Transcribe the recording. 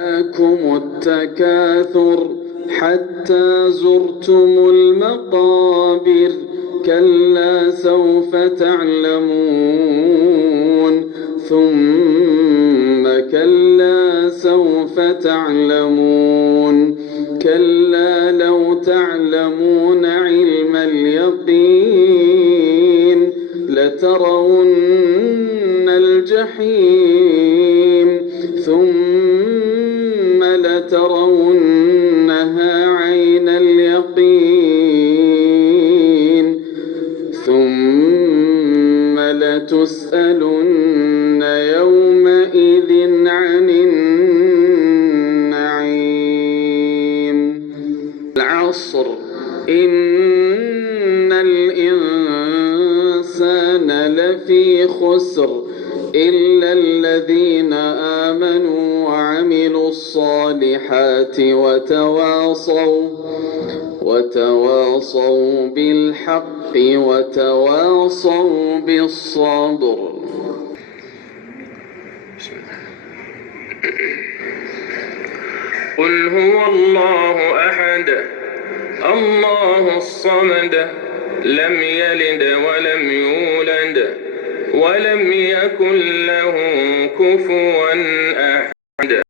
ألهاكم التكاثر حتى زرتم المقابر كلا سوف تعلمون ثم كلا سوف تعلمون كلا لو تعلمون علم اليقين لترون الجحيم ثم لترونها عين اليقين ثم لتسألن يومئذ عن النعيم. العصر إن الإنسان لفي خسر إلا الذين آمنوا وعملوا الصالحات وتواصوا بالحق وتواصوا بالصبر. قل هو الله أحد الله الصمد لم يلد ولم يولد ولم يكن له كفوا أحد.